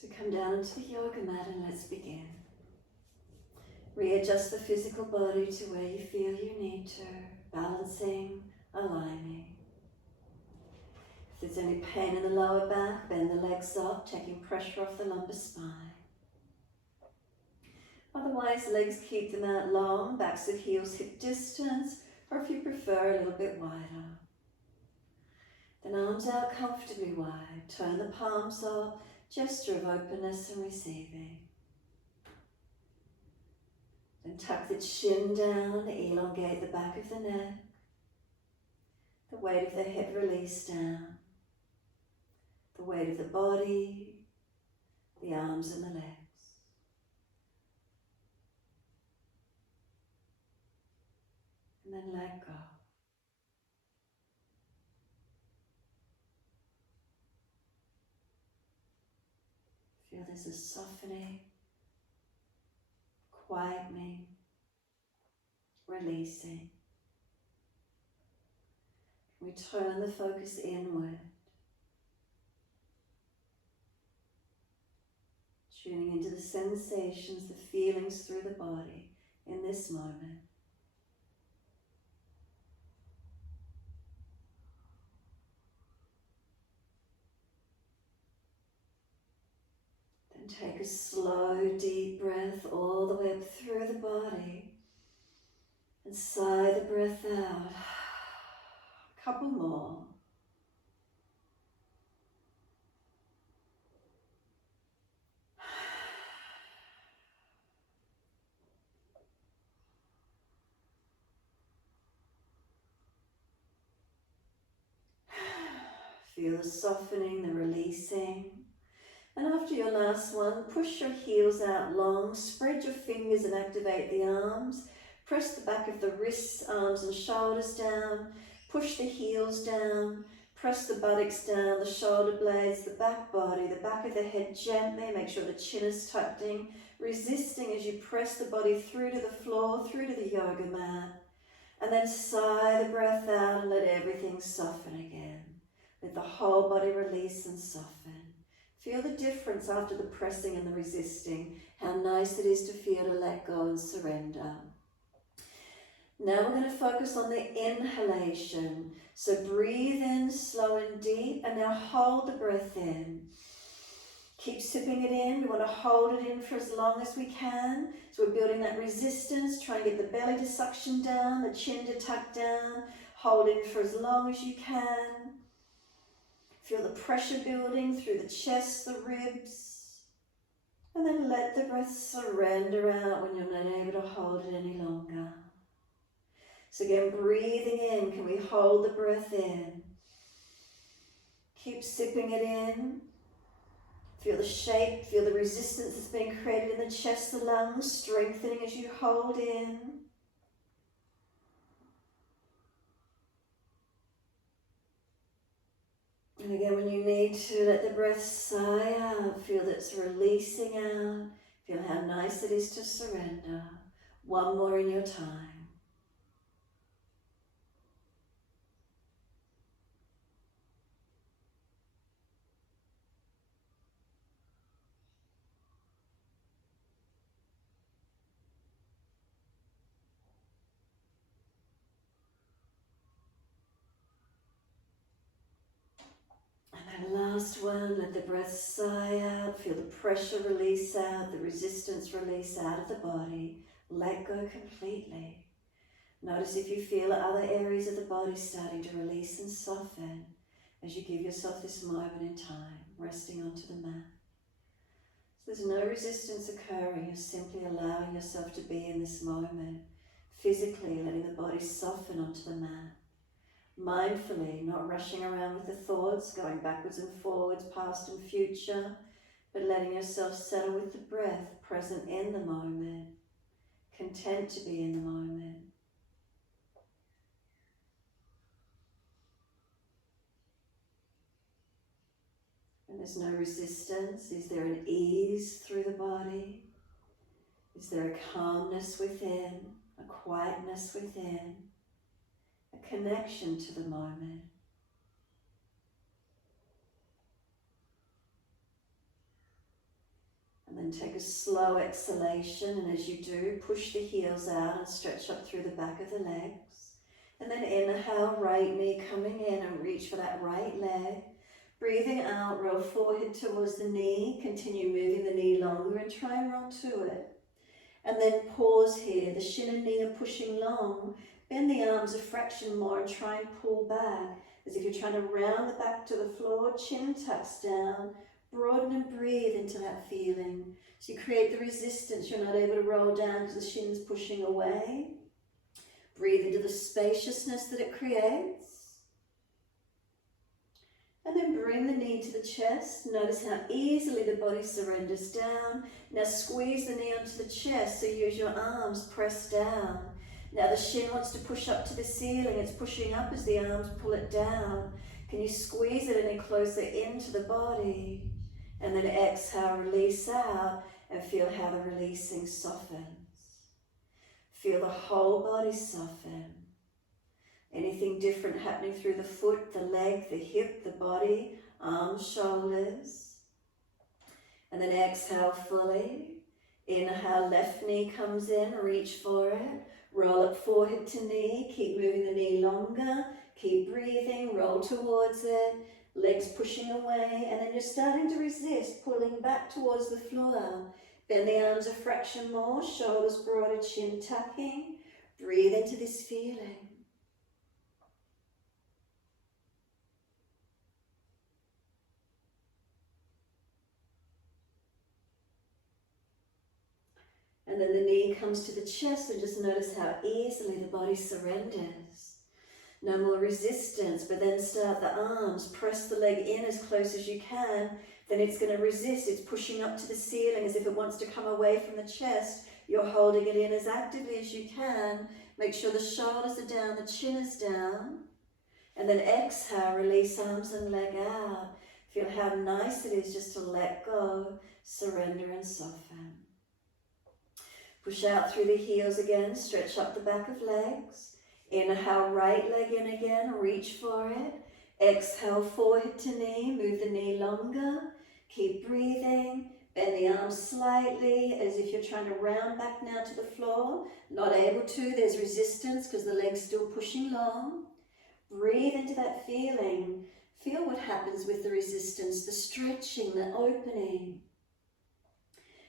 So come down into the yoga mat and let's begin. Readjust the physical body to where you feel you need to, balancing, aligning. If there's any pain in the lower back, bend the legs up, taking pressure off the lumbar spine. Otherwise, legs keep them out long, backs of heels hip distance, or if you prefer, a little bit wider. Then arms out comfortably wide, turn the palms up, gesture of openness and receiving. Then tuck the chin down, elongate the back of the neck. The weight of the head release down. The weight of the body, the arms and the legs. And then let go. Feel there's a softening, quietening, releasing. We turn the focus inward, tuning into the sensations, the feelings through the body in this moment. Then take a slow, deep breath all the way up through the body and sigh the breath out. A couple more. Feel the softening, the releasing. And after your last one, push your heels out long, spread your fingers and activate the arms. Press the back of the wrists, arms and shoulders down. Push the heels down. Press the buttocks down, the shoulder blades, the back body, the back of the head gently. Make sure the chin is tucked in, resisting as you press the body through to the floor, through to the yoga mat. And then sigh the breath out and let everything soften again. Let the whole body release and soften. Feel the difference after the pressing and the resisting. How nice it is to feel to let go and surrender. Now we're going to focus on the inhalation. So breathe in slow and deep and now hold the breath in. Keep sipping it in. We want to hold it in for as long as we can. So we're building that resistance, trying to get the belly to suction down, the chin to tuck down. Hold in for as long as you can. Feel the pressure building through the chest, the ribs. And then let the breath surrender out when you're not able to hold it any longer. So again, breathing in, can we hold the breath in? Keep sipping it in. Feel the shape, feel the resistance that's being created in the chest, the lungs, strengthening as you hold in. And again, when you need to, let the breath sigh out. Feel that it's releasing out. Feel how nice it is to surrender. One more in your time. Last one, let the breath sigh out, feel the pressure release out, the resistance release out of the body. Let go completely. Notice if you feel other areas of the body starting to release and soften as you give yourself this moment in time, resting onto the mat. So there's no resistance occurring, you're simply allowing yourself to be in this moment, physically letting the body soften onto the mat. Mindfully, not rushing around with the thoughts, going backwards and forwards, past and future, but letting yourself settle with the breath, present in the moment, content to be in the moment. And there's no resistance. Is there an ease through the body? Is there a calmness within, a quietness within? A connection to the moment. And take a slow exhalation, and as you do, push the heels out and stretch up through the back of the legs. And then inhale, right knee coming in and reach for that right leg. Breathing out, roll forehead towards the knee, continue moving the knee longer and try and roll to it. And then pause here, the shin and knee are pushing long. Bend the arms a fraction more and try and pull back, as if you're trying to round the back to the floor, chin tucks down. Broaden and breathe into that feeling. So you create the resistance, you're not able to roll down because the shin's pushing away. Breathe into the spaciousness that it creates. And then bring the knee to the chest. Notice how easily the body surrenders down. Now squeeze the knee onto the chest, so use your arms, press down. Now the shin wants to push up to the ceiling. It's pushing up as the arms pull it down. Can you squeeze it any closer into the body? And then exhale, release out, and feel how the releasing softens. Feel the whole body soften. Anything different happening through the foot, the leg, the hip, the body, arms, shoulders. And then exhale fully. Inhale, left knee comes in, reach for it. Roll up forehead to knee, keep moving the knee longer. Keep breathing, roll towards it. Legs pushing away, and then you're starting to resist, pulling back towards the floor. Bend the arms a fraction more, shoulders broader, chin tucking. Breathe into this feeling. And then the knee comes to the chest, and just notice how easily the body surrenders. No more resistance, but then start the arms, press the leg in as close as you can, then it's going to resist, it's pushing up to the ceiling as if it wants to come away from the chest. You're holding it in as actively as you can. Make sure the shoulders are down, the chin is down. And then exhale, release arms and leg out. Feel how nice it is just to let go, surrender and soften. Push out through the heels again, stretch up the back of legs. Inhale, right leg in again, reach for it. Exhale, forehead to knee, move the knee longer. Keep breathing, bend the arms slightly as if you're trying to round back now to the floor. Not able to, there's resistance because the leg's still pushing long. Breathe into that feeling. Feel what happens with the resistance, the stretching, the opening.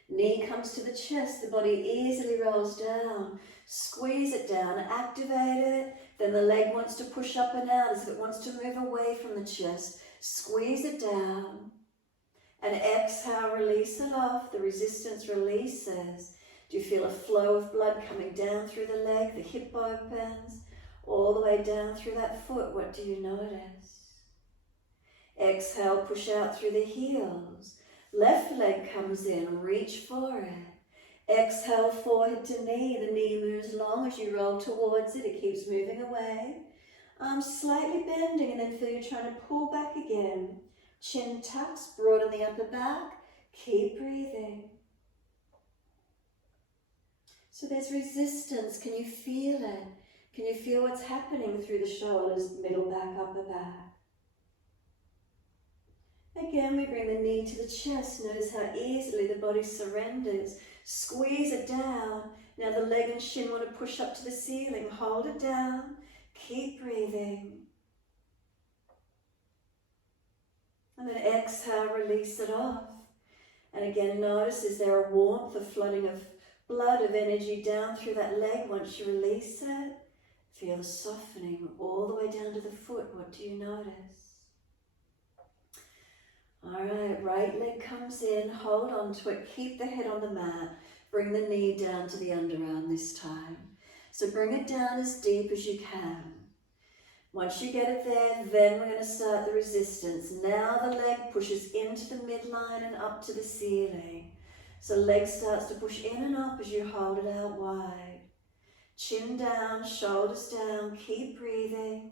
Knee comes to the chest, the body easily rolls down. Squeeze it down, activate it. Then the leg wants to push up and out as if it wants to move away from the chest. Squeeze it down. And exhale, release it off. The resistance releases. Do you feel a flow of blood coming down through the leg? The hip opens all the way down through that foot. What do you notice? Exhale, push out through the heels. Left leg comes in, reach for it. Exhale, forehead to knee. The knee moves long as you roll towards it. It keeps moving away. Arms slightly bending, and then feel you're trying to pull back again. Chin tucks, broaden the upper back. Keep breathing. So there's resistance. Can you feel it? Can you feel what's happening through the shoulders, middle back, upper back? Again, we bring the knee to the chest. Notice how easily the body surrenders. Squeeze it down. Now the leg and shin want to push up to the ceiling. Hold it down. Keep breathing. And then exhale, release it off. And again, notice, is there a warmth, a flooding of blood, of energy down through that leg once you release it? Feel the softening all the way down to the foot. What do you notice? All right leg comes in, hold on to it, keep the head on the mat, bring the knee down to the underarm this time. So bring it down as deep as you can. Once you get it there, then we're going to start the resistance. Now the leg pushes into the midline and up to the ceiling. So leg starts to push in and up as you hold it out wide. Chin down, shoulders down, keep breathing.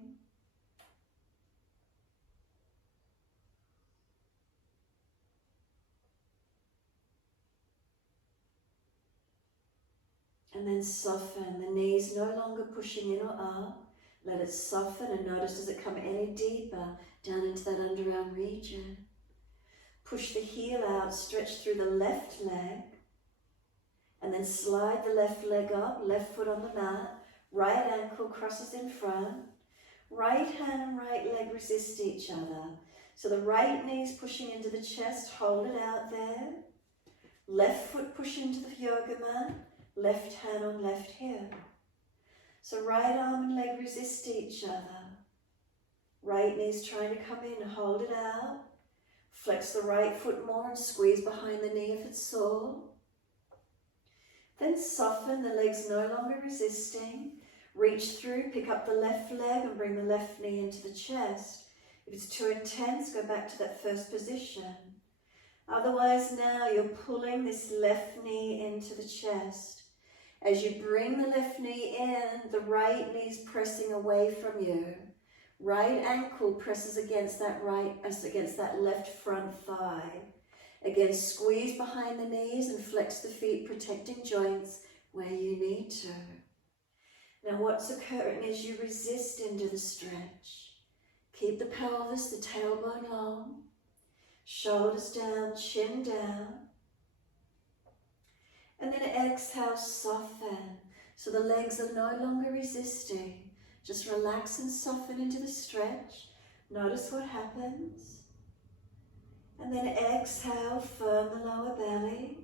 And then soften, the knees no longer pushing in or up. Let it soften and notice, does it come any deeper down into that underarm region? Push the heel out, stretch through the left leg, and then slide the left leg up, left foot on the mat, right ankle crosses in front, right hand and right leg resist each other. So the right knee's pushing into the chest, hold it out there. Left foot push into the yoga mat, left hand on left hip. So right arm and leg resist each other. Right knee's trying to come in, hold it out. Flex the right foot more and squeeze behind the knee if it's sore. Then soften, the legs no longer resisting. Reach through, pick up the left leg and bring the left knee into the chest. If it's too intense, go back to that first position. Otherwise now you're pulling this left knee into the chest. As you bring the left knee in, the right knee's pressing away from you. Right ankle presses against that left front thigh. Again, squeeze behind the knees and flex the feet, protecting joints where you need to. Now what's occurring is you resist into the stretch. Keep the pelvis, the tailbone long. Shoulders down, chin down. And then exhale, soften. So the legs are no longer resisting. Just relax and soften into the stretch. Notice what happens. And then exhale, firm the lower belly.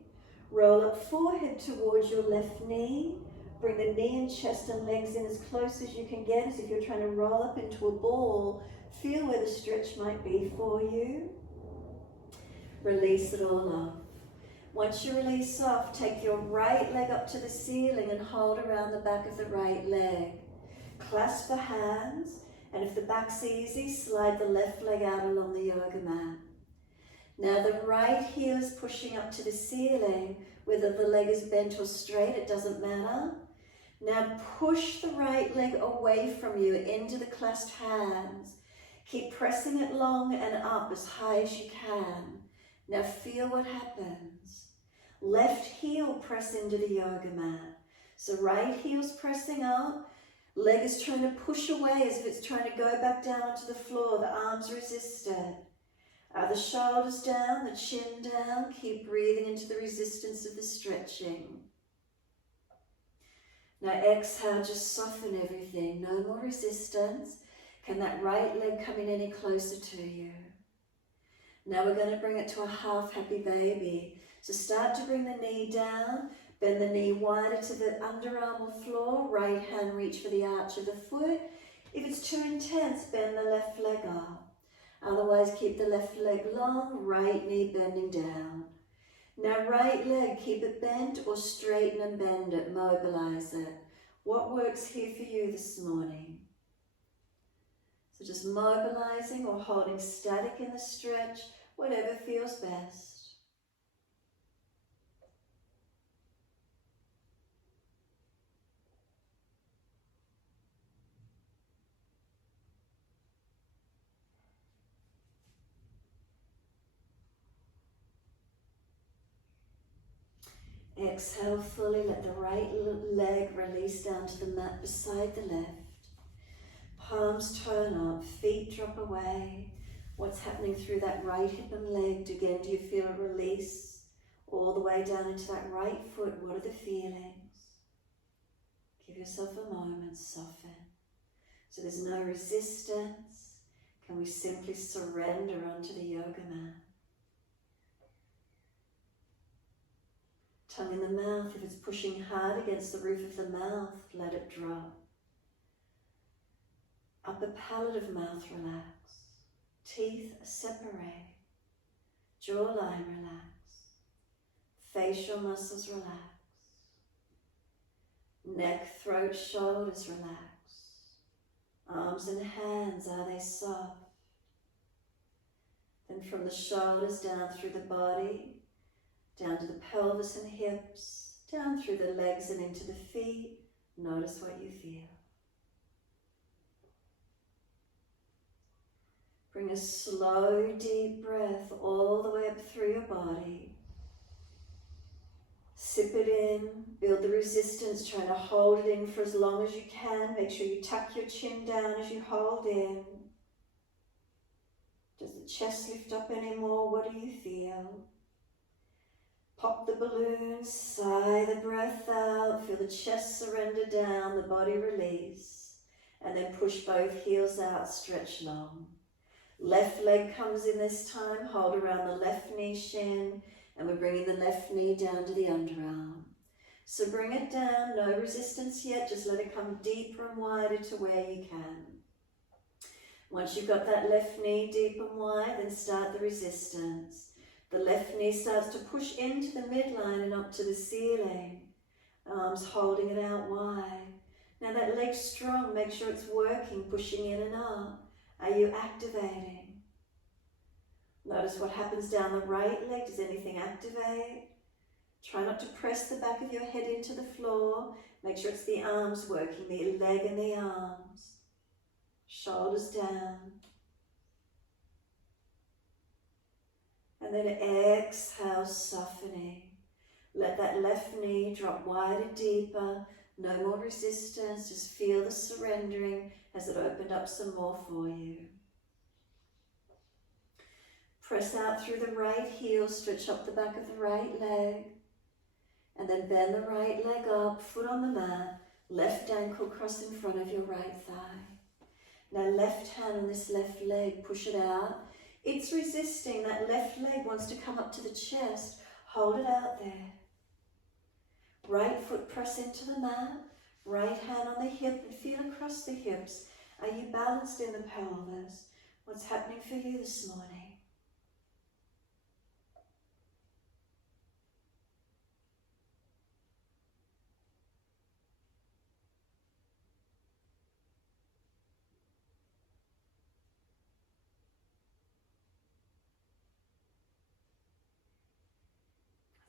Roll up forehead towards your left knee. Bring the knee and chest and legs in as close as you can get, as if you're trying to roll up into a ball. Feel where the stretch might be for you. Release it all off. Once you release off, take your right leg up to the ceiling and hold around the back of the right leg. Clasp the hands, and if the back's easy, slide the left leg out along the yoga mat. Now the right heel is pushing up to the ceiling, whether the leg is bent or straight, it doesn't matter. Now push the right leg away from you into the clasped hands. Keep pressing it long and up as high as you can. Now feel what happens. Left heel press into the yoga mat. So right heel's pressing up. Leg is trying to push away as if it's trying to go back down onto the floor. The arms resist it. The shoulders down, the chin down. Keep breathing into the resistance of the stretching. Now exhale, just soften everything. No more resistance. Can that right leg come in any closer to you? Now we're going to bring it to a half happy baby. So start to bring the knee down, bend the knee wider to the underarm or floor, right hand reach for the arch of the foot. If it's too intense, bend the left leg up. Otherwise keep the left leg long, right knee bending down. Now right leg, keep it bent or straighten and bend it, mobilize it. What works here for you this morning? So just mobilizing or holding static in the stretch, whatever feels best. Exhale fully, let the right leg release down to the mat beside the left. Palms turn up, feet drop away. What's happening through that right hip and leg? Again, do you feel a release all the way down into that right foot? What are the feelings? Give yourself a moment, soften. So there's no resistance. Can we simply surrender onto the yoga mat? Tongue in the mouth, if it's pushing hard against the roof of the mouth, let it drop. Upper palate of mouth relax. Teeth separate. Jawline relax. Facial muscles relax. Neck, throat, shoulders relax. Arms and hands, are they soft? Then from the shoulders down through the body, down to the pelvis and hips, down through the legs and into the feet. Notice what you feel. Bring a slow, deep breath all the way up through your body. Sip it in, build the resistance, trying to hold it in for as long as you can. Make sure you tuck your chin down as you hold in. Does the chest lift up anymore? What do you feel? exhale. Pop the balloon, sigh the breath out, feel the chest surrender down, the body release, and then push both heels out, stretch long. Left leg comes in this time, hold around the left knee shin, and we're bringing the left knee down to the underarm. So bring it down, no resistance yet, just let it come deeper and wider to where you can. Once you've got that left knee deep and wide, then start the resistance. The left knee starts to push into the midline and up to the ceiling. Arms holding it out wide. Now that leg's strong, make sure it's working, pushing in and up. Are you activating? Notice what happens down the right leg. Does anything activate? Try not to press the back of your head into the floor. Make sure it's the arms working, the leg and the arms. Shoulders down. And then exhale, softening. Let that left knee drop wider, deeper. No more resistance. Just feel the surrendering as it opened up some more for you. Press out through the right heel. Stretch up the back of the right leg. And then bend the right leg up, foot on the mat. Left ankle cross in front of your right thigh. Now left hand on this left leg, push it out. It's resisting, that left leg wants to come up to the chest. Hold it out there. Right foot press into the mat. Right hand on the hip and feel across the hips. Are you balanced in the pelvis? What's happening for you this morning?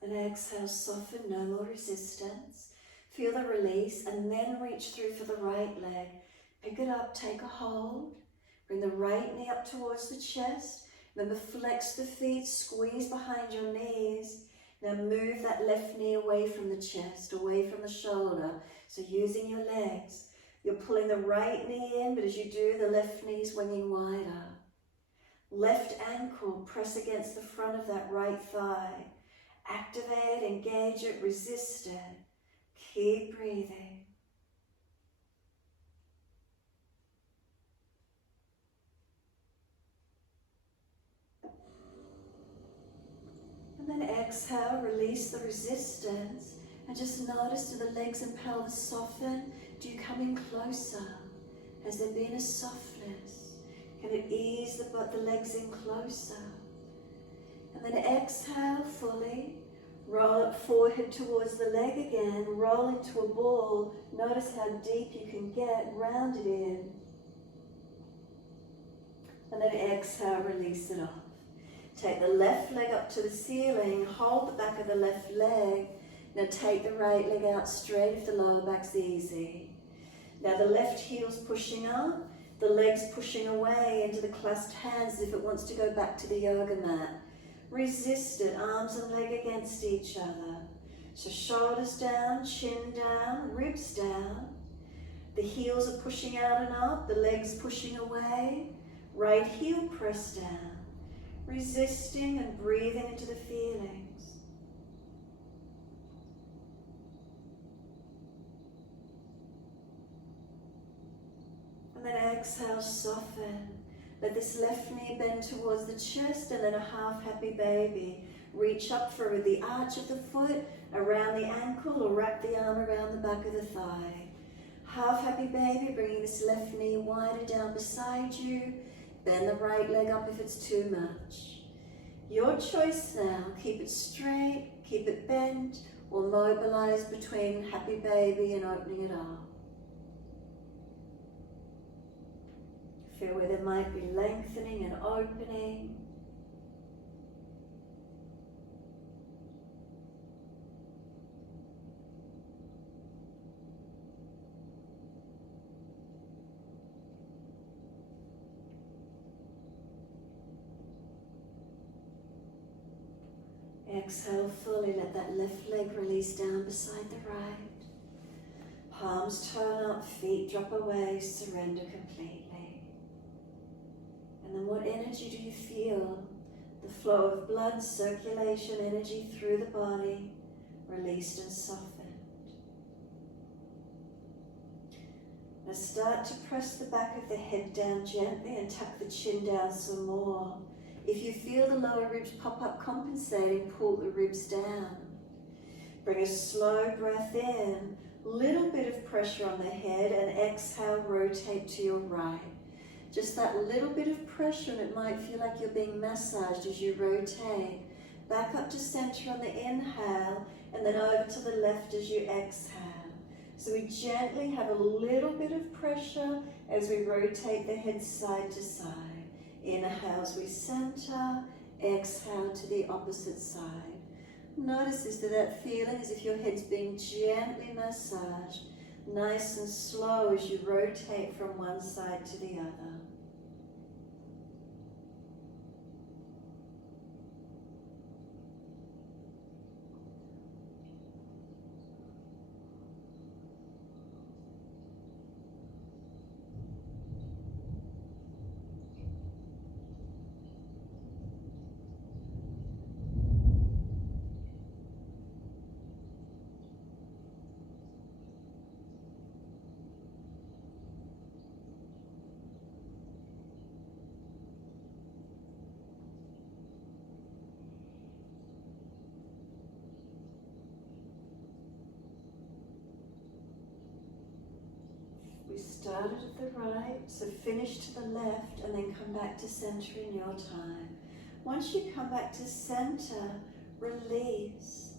And exhale, soften, no more resistance. Feel the release and then reach through for the right leg. Pick it up, take a hold. Bring the right knee up towards the chest. Remember, flex the feet, squeeze behind your knees. Now move that left knee away from the chest, away from the shoulder. So using your legs. You're pulling the right knee in, but as you do, the left knee is winging wider. Left ankle, press against the front of that right thigh. Activate, engage it, resist it. Keep breathing. And then exhale, release the resistance. And just notice, do the legs and pelvis soften? Do you come in closer? Has there been a softness? Can it ease the legs in closer? And then exhale fully. Roll up forehead towards the leg again. Roll into a ball. Notice how deep you can get. Round it in. And then exhale, release it off. Take the left leg up to the ceiling. Hold the back of the left leg. Now take the right leg out straight if the lower back's easy. Now the left heel's pushing up. The leg's pushing away into the clasped hands as if it wants to go back to the yoga mat. Resist it, arms and leg against each other. So shoulders down, chin down, ribs down. The heels are pushing out and up, the legs pushing away. Right heel press down. Resisting and breathing into the feelings. And then exhale, soften. Let this left knee bend towards the chest and then a half happy baby. Reach up for the arch of the foot, around the ankle, or wrap the arm around the back of the thigh. Half happy baby, bringing this left knee wider down beside you. Bend the right leg up if it's too much. Your choice now. Keep it straight, keep it bent, or mobilize between happy baby and opening it up. Feel where there might be lengthening and opening. Exhale fully, let that left leg release down beside the right. Palms turn up, feet drop away, surrender completely. And then what energy do you feel The flow of blood, circulation, energy through the body, released and softened. Now start to press the back of the head down gently and tuck the chin down some more. If you feel the lower ribs pop up compensating, pull the ribs down. Bring a slow breath in, little bit of pressure on the head, and exhale, rotate to your right. Just that little bit of pressure, and it might feel like you're being massaged as you rotate. Back up to center on the inhale, and then over to the left as you exhale. So we gently have a little bit of pressure as we rotate the head side to side. Inhale as we center, exhale to the opposite side. Notice is that feeling as if your head's being gently massaged, nice and slow as you rotate from one side to the other. We started at the right, so finish to the left and then come back to center in your time. Once you come back to center, release.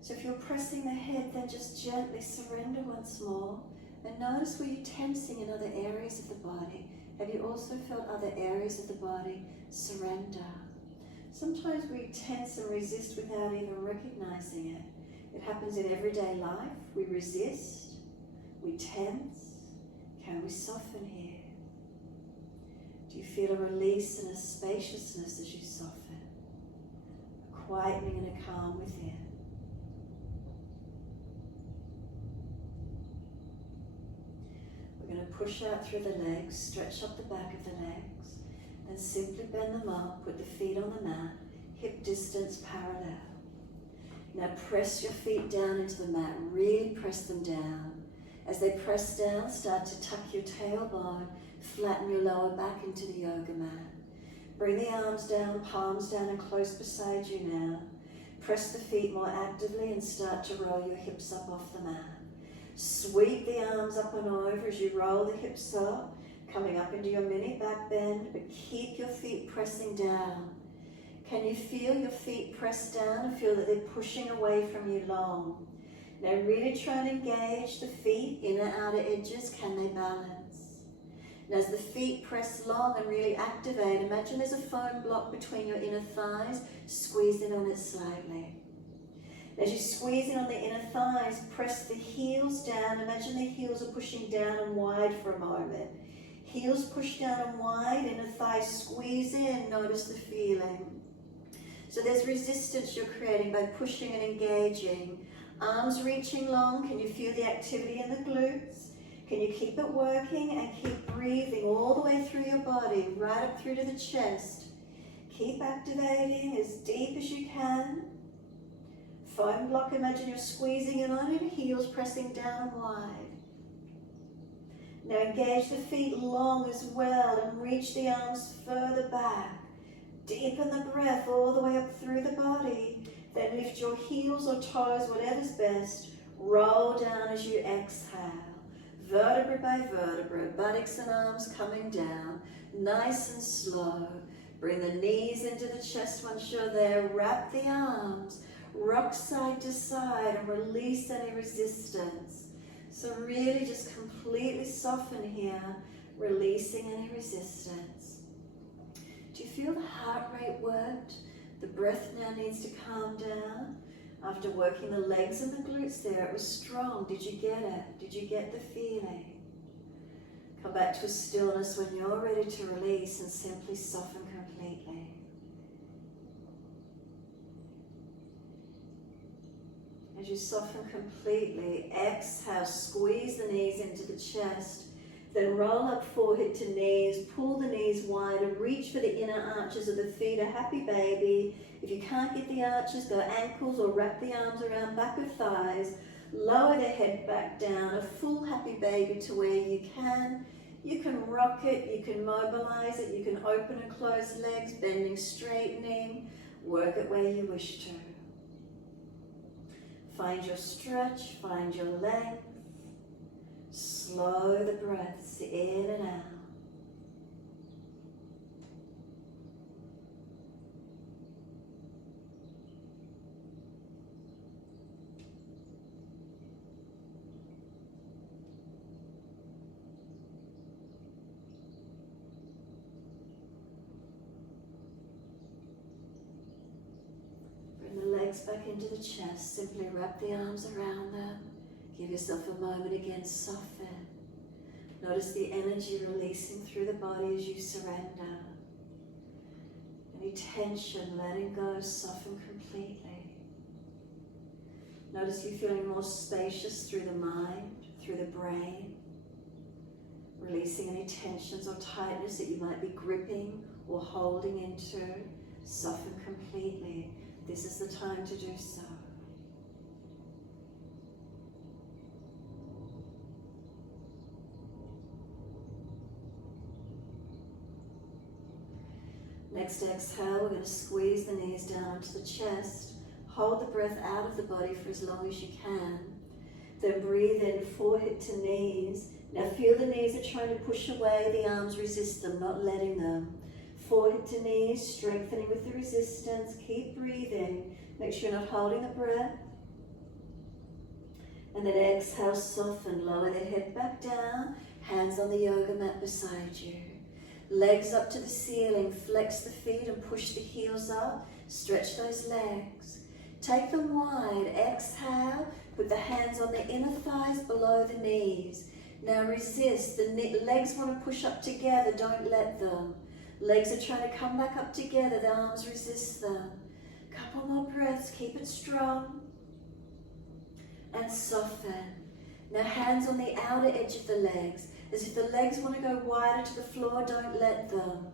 So if you're pressing the head, then just gently surrender once more. And notice where you're tensing in other areas of the body. Have you also felt other areas of the body surrender? Sometimes we tense and resist without even recognizing it. It happens in everyday life. We resist, we tense. Can we soften here? Do you feel a release and a spaciousness as you soften? A quietening and a calm within. We're going to push out through the legs, stretch up the back of the legs, and simply bend them up, put the feet on the mat, hip distance parallel. Now press your feet down into the mat, really press them down. As they press down, start to tuck your tailbone, flatten your lower back into the yoga mat. Bring the arms down, palms down and close beside you now. Press the feet more actively and start to roll your hips up off the mat. Sweep the arms up and over as you roll the hips up, coming up into your mini back bend, but keep your feet pressing down. Can you feel your feet press down and feel that they're pushing away from you long? Now really try and engage the feet, inner outer edges, can they balance? And as the feet press long and really activate, imagine there's a foam block between your inner thighs, squeeze in on it slightly. As you squeeze in on the inner thighs, press the heels down, imagine the heels are pushing down and wide for a moment. Heels push down and wide, inner thighs squeeze in, notice the feeling. So there's resistance you're creating by pushing and engaging. Arms reaching long, can you feel the activity in the glutes? Can you keep it working and keep breathing all the way through your body, right up through to the chest. Keep activating as deep as you can. Foam block, imagine you're squeezing in on it, heels pressing down wide. Now engage the feet long as well and reach the arms further back. Deepen the breath all the way up through the body. Then lift your heels or toes, whatever's best. Roll down as you exhale. Vertebra by vertebra, buttocks and arms coming down. Nice and slow. Bring the knees into the chest once you're there. Wrap the arms. Rock side to side and release any resistance. So really just completely soften here, releasing any resistance. Do you feel the heart rate worked? The breath now needs to calm down. After working the legs and the glutes there, it was strong. Did you get it? Did you get the feeling? Come back to a stillness when you're ready to release and simply soften completely. As you soften completely, exhale, squeeze the knees into the chest. Then roll up forehead to knees, pull the knees wider, reach for the inner arches of the feet, a happy baby. If you can't get the arches, go ankles or wrap the arms around back of thighs. Lower the head back down, a full happy baby to where you can. You can rock it, you can mobilize it, you can open and close legs, bending, straightening. Work it where you wish to. Find your stretch, find your length. Slow the breaths in and out. Bring the legs back into the chest. Simply wrap the arms around them. Give yourself a moment again, soften. Notice the energy releasing through the body as you surrender. Any tension, letting go, soften completely. Notice you feeling more spacious through the mind, through the brain. Releasing any tensions or tightness that you might be gripping or holding into. Soften completely. This is the time to do so. Next exhale, we're going to squeeze the knees down to the chest. Hold the breath out of the body for as long as you can. Then breathe in, forehead to knees. Now feel the knees are trying to push away, the arms resist them, not letting them. Forehead to knees, strengthening with the resistance. Keep breathing. Make sure you're not holding the breath. And then exhale, soften. Lower the head back down. Hands on the yoga mat beside you. Legs up to the ceiling. Flex the feet and push the heels up. Stretch those legs. Take them wide. Exhale. Put the hands on the inner thighs below the knees. Now resist. The legs want to push up together. Don't let them. Legs are trying to come back up together. The arms resist them. Couple more breaths. Keep it strong. And soften. Now hands on the outer edge of the legs. As if the legs want to go wider to the floor, don't let them.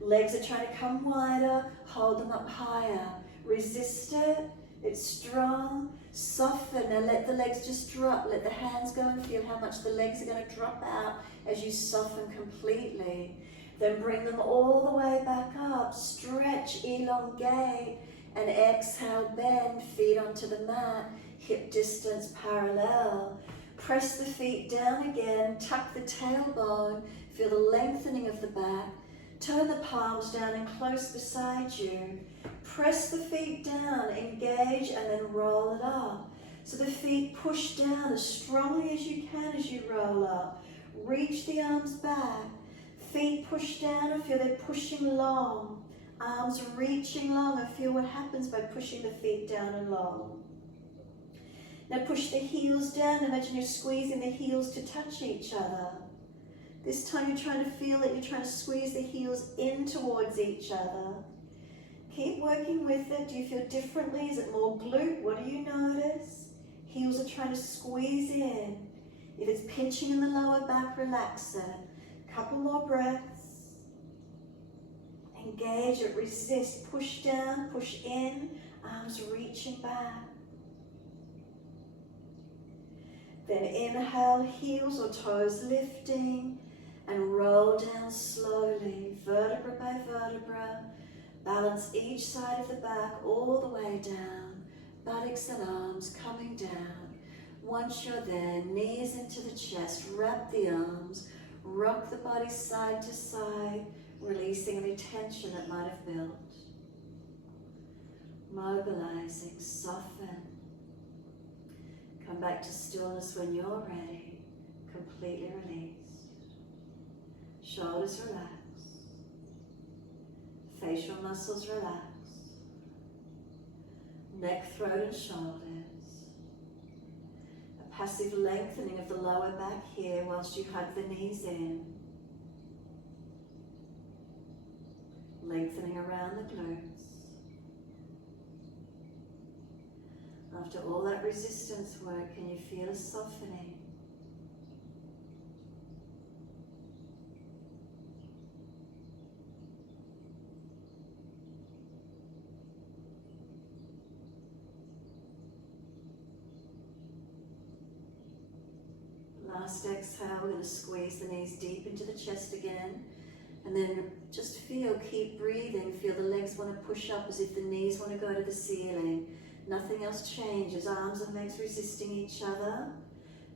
Legs are trying to come wider. Hold them up higher. Resist it. It's strong. Soften. Now let the legs just drop. Let the hands go and feel how much the legs are going to drop out as you soften completely. Then bring them all the way back up. Stretch, elongate, and exhale, bend. Feet onto the mat. Hip distance parallel. Press the feet down again. Tuck the tailbone. Feel the lengthening of the back. Turn the palms down and close beside you. Press the feet down, engage, and then roll it up. So the feet push down as strongly as you can as you roll up. Reach the arms back. Feet push down and feel they're pushing long. Arms reaching long and feel what happens by pushing the feet down and long. Now push the heels down. Imagine you're squeezing the heels to touch each other. This time you're trying to feel that you're trying to squeeze the heels in towards each other. Keep working with it. Do you feel differently? Is it more glute? What do you notice? Heels are trying to squeeze in. If it's pinching in the lower back, relax it. Couple more breaths. Engage it, resist. Push down, push in. Arms reaching back. Then inhale, heels or toes lifting, and roll down slowly, vertebra by vertebra. Balance each side of the back all the way down, buttocks and arms coming down. Once you're there, knees into the chest, wrap the arms, rock the body side to side, releasing any tension that might have built. Mobilizing, soften. Come back to stillness when you're ready, completely released. Shoulders relax. Facial muscles relax. Neck, throat and shoulders. A passive lengthening of the lower back here whilst you hug the knees in. Lengthening around the glutes. After all that resistance work, can you feel a softening? Last exhale, we're going to squeeze the knees deep into the chest again. And then just keep breathing, feel the legs want to push up as if the knees want to go to the ceiling. Nothing else changes, arms and legs resisting each other.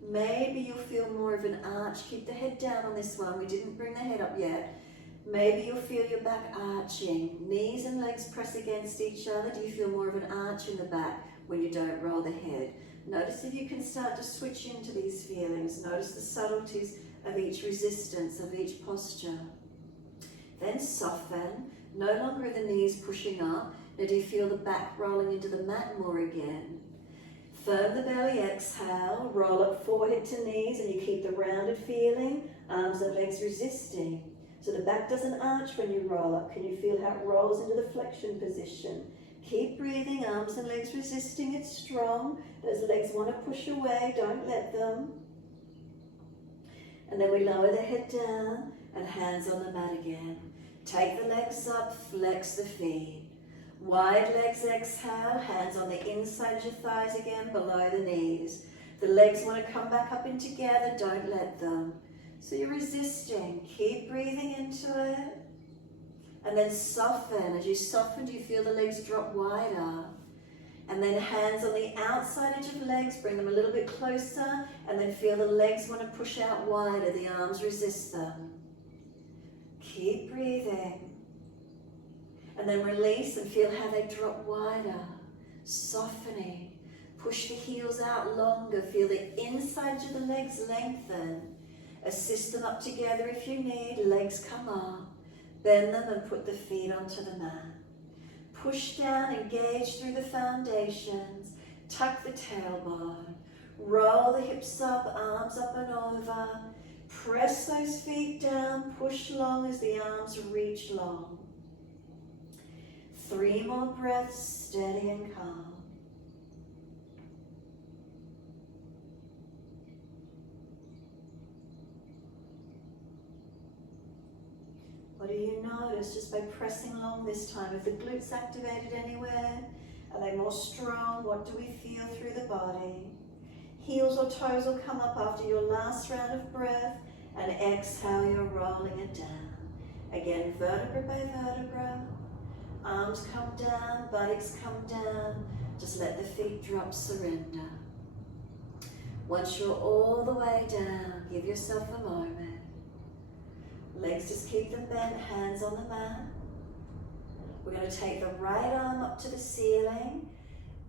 Maybe you'll feel more of an arch. Keep the head down on this one. We didn't bring the head up yet. Maybe you'll feel your back arching. Knees and legs press against each other. Do you feel more of an arch in the back when you don't roll the head? Notice if you can start to switch into these feelings. Notice the subtleties of each resistance, of each posture. Then soften. No longer are the knees pushing up. Now do you feel the back rolling into the mat more again? Firm the belly, exhale. Roll up forehead to knees and you keep the rounded feeling. Arms and legs resisting. So the back doesn't arch when you roll up. Can you feel how it rolls into the flexion position? Keep breathing, arms and legs resisting. It's strong. Those legs want to push away. Don't let them. And then we lower the head down and hands on the mat again. Take the legs up, flex the feet. Wide legs, exhale, hands on the inside of your thighs again, below the knees. The legs want to come back up and together, don't let them. So you're resisting, keep breathing into it. And then soften. As you soften, do you feel the legs drop wider? And then hands on the outside edge of legs, bring them a little bit closer, and then feel the legs want to push out wider, the arms resist them. Keep breathing. And then release and feel how they drop wider, softening. Push the heels out longer, feel the inside of the legs lengthen. Assist them up together if you need, legs come up. Bend them and put the feet onto the mat. Push down, engage through the foundations. Tuck the tailbone. Roll the hips up, arms up and over. Press those feet down, push long as the arms reach long. 3 more breaths, steady and calm. What do you notice just by pressing along this time? If the glutes activated anywhere, are they more strong? What do we feel through the body? Heels or toes will come up after your last round of breath, and exhale, you're rolling it down. Again, vertebra by vertebra. Arms come down, buttocks come down. Just let the feet drop, surrender. Once you're all the way down, give yourself a moment. Legs just keep them bent, hands on the mat. We're going to take the right arm up to the ceiling.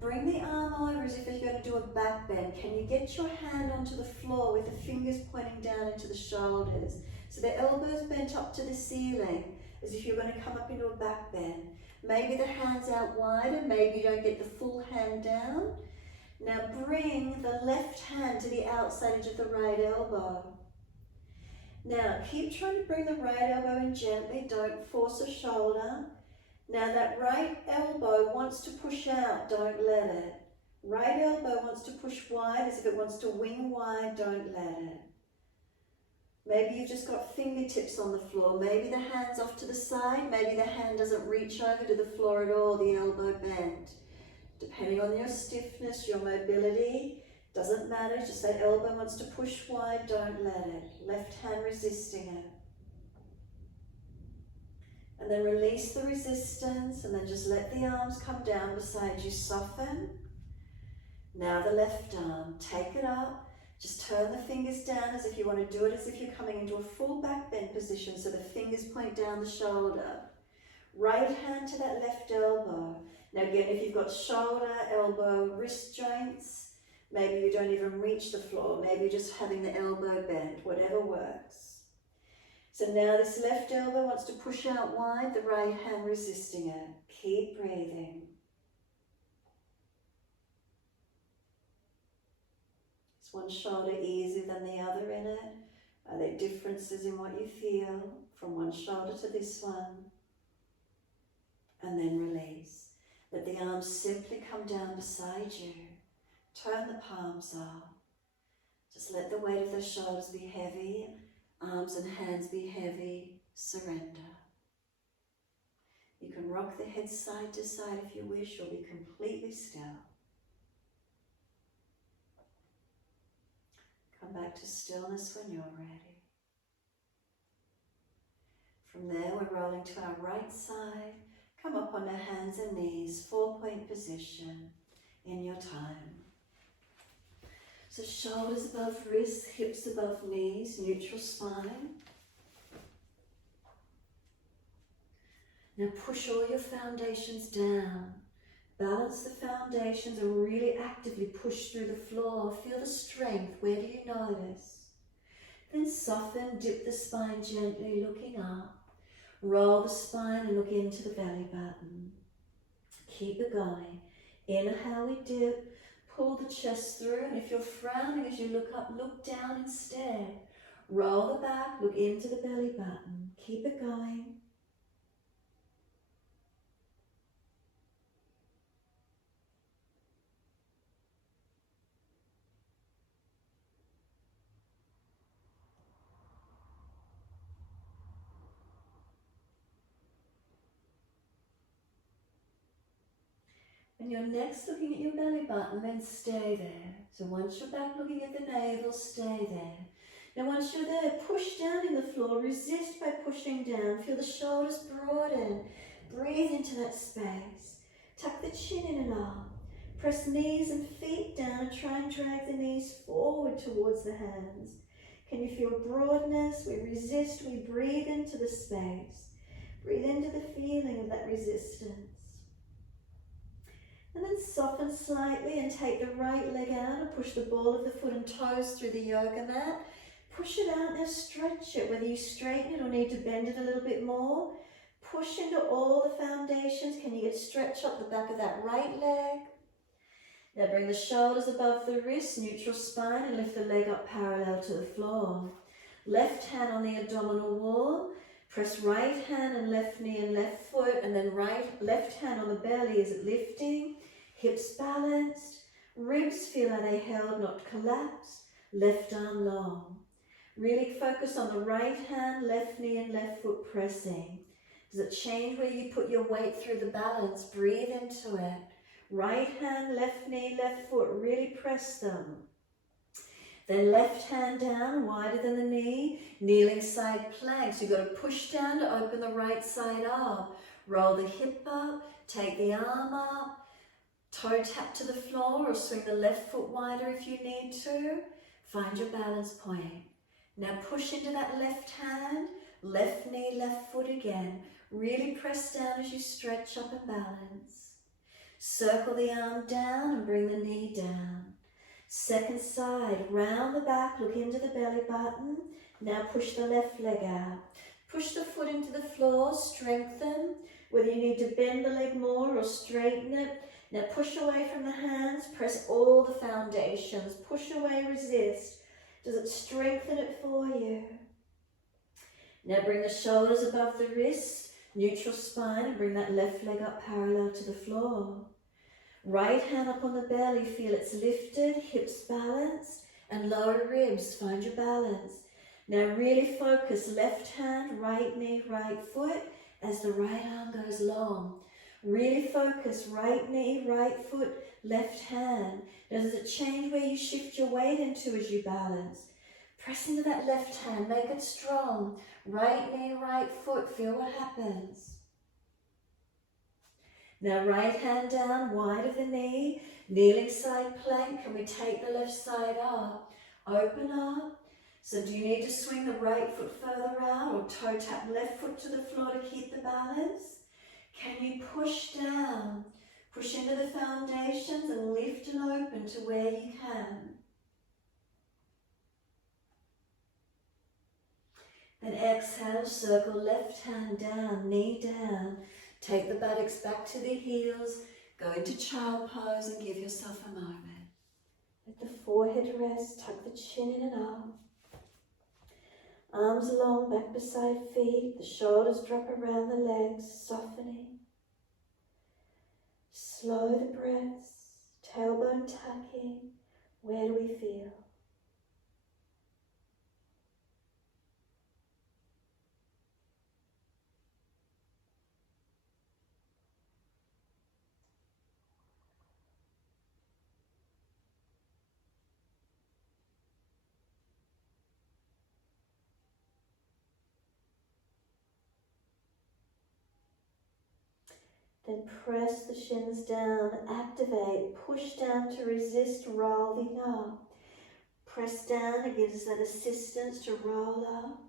Bring the arm over as if you're going to do a back bend. Can you get your hand onto the floor with the fingers pointing down into the shoulders? So the elbows bent up to the ceiling as if you're going to come up into a back bend. Maybe the hands out wider, maybe you don't get the full hand down. Now bring the left hand to the outside edge of the right elbow. Now keep trying to bring the right elbow in gently, don't force a shoulder. Now that right elbow wants to push out, don't let it. Right elbow wants to push wide as if it wants to wing wide, don't let it. Maybe you've just got fingertips on the floor, maybe the hand's off to the side, maybe the hand doesn't reach over to the floor at all, the elbow bent. Depending on your stiffness, your mobility, doesn't matter, just that elbow wants to push wide, don't let it. Left hand resisting it. And then release the resistance, and then just let the arms come down beside you, soften. Now the left arm, take it up, just turn the fingers down as if you want to do it as if you're coming into a full back bend position, so the fingers point down the shoulder. Right hand to that left elbow. Now again, if you've got shoulder, elbow, wrist joints, maybe you don't even reach the floor, maybe you're just having the elbow bent, whatever works. So now this left elbow wants to push out wide, the right hand resisting it. Keep breathing. Is one shoulder easier than the other in it? Are there differences in what you feel from one shoulder to this one? And then release. Let the arms simply come down beside you. Turn the palms up. Just let the weight of the shoulders be heavy, arms and hands be heavy. Surrender. You can rock the head side to side if you wish, or be completely still. Come back to stillness when you're ready. From there, we're rolling to our right side. Come up on our hands and knees, 4-point position in your time. So shoulders above wrists, hips above knees, neutral spine. Now push all your foundations down. Balance the foundations and really actively push through the floor. Feel the strength. Where do you notice? Then soften, dip the spine gently, looking up. Roll the spine and look into the belly button. Keep it going. Inhale, we dip. Pull the chest through. And if you're frowning as you look up, look down instead. Roll the back, look into the belly button. Keep it going. And you're next looking at your belly button, then stay there. So once you're back looking at the navel, stay there. Now once you're there, push down in the floor, resist by pushing down. Feel the shoulders broaden. Breathe into that space. Tuck the chin in and up. Press knees and feet down and try and drag the knees forward towards the hands. Can you feel broadness? We resist, we breathe into the space. Breathe into the feeling of that resistance. And then soften slightly and take the right leg out and push the ball of the foot and toes through the yoga mat. Push it out, now stretch it, whether you straighten it or need to bend it a little bit more. Push into all the foundations. Can you get stretch up the back of that right leg? Now bring the shoulders above the wrists, neutral spine, and lift the leg up parallel to the floor. Left hand on the abdominal wall. Press right hand and left knee and left foot, and then left hand on the belly. Is it lifting? Hips balanced. Ribs feel are they held, not collapsed. Left arm long. Really focus on the right hand, left knee and left foot pressing. Does it change where you put your weight through the balance? Breathe into it. Right hand, left knee, left foot, really press them. Then left hand down, wider than the knee, kneeling side plank. So you've got to push down to open the right side up. Roll the hip up, take the arm up, toe tap to the floor or swing the left foot wider if you need to. Find your balance point. Now push into that left hand, left knee, left foot again. Really press down as you stretch up and balance. Circle the arm down and bring the knee down. Second side, round the back, look into the belly button. Now push the left leg out. Push the foot into the floor, strengthen. Whether you need to bend the leg more or straighten it. Now push away from the hands, press all the foundations. Push away, resist. Does it strengthen it for you? Now bring the shoulders above the wrists, neutral spine, and bring that left leg up parallel to the floor. Right hand up on the belly, feel it's lifted, hips balanced, and lower ribs, find your balance. Now really focus, left hand, right knee, right foot, as the right arm goes long. Really focus, right knee, right foot, left hand. Now does it change where you shift your weight into as you balance? Press into that left hand, make it strong. Right knee, right foot, feel what happens. Now right hand down, wide of the knee, kneeling side plank. Can we take the left side up? Open up. So do you need to swing the right foot further out or toe tap left foot to the floor to keep the balance? Can you push down? Push into the foundations and lift and open to where you can. Then exhale, circle left hand down, knee down. Take the buttocks back to the heels, go into child pose and give yourself a moment. Let the forehead rest, tuck the chin in and up. Arms long, back beside feet, the shoulders drop around the legs, softening. Slow the breaths, tailbone tucking. Where do we feel? Then press the shins down, activate, push down to resist rolling up. Press down, it gives that assistance to roll up.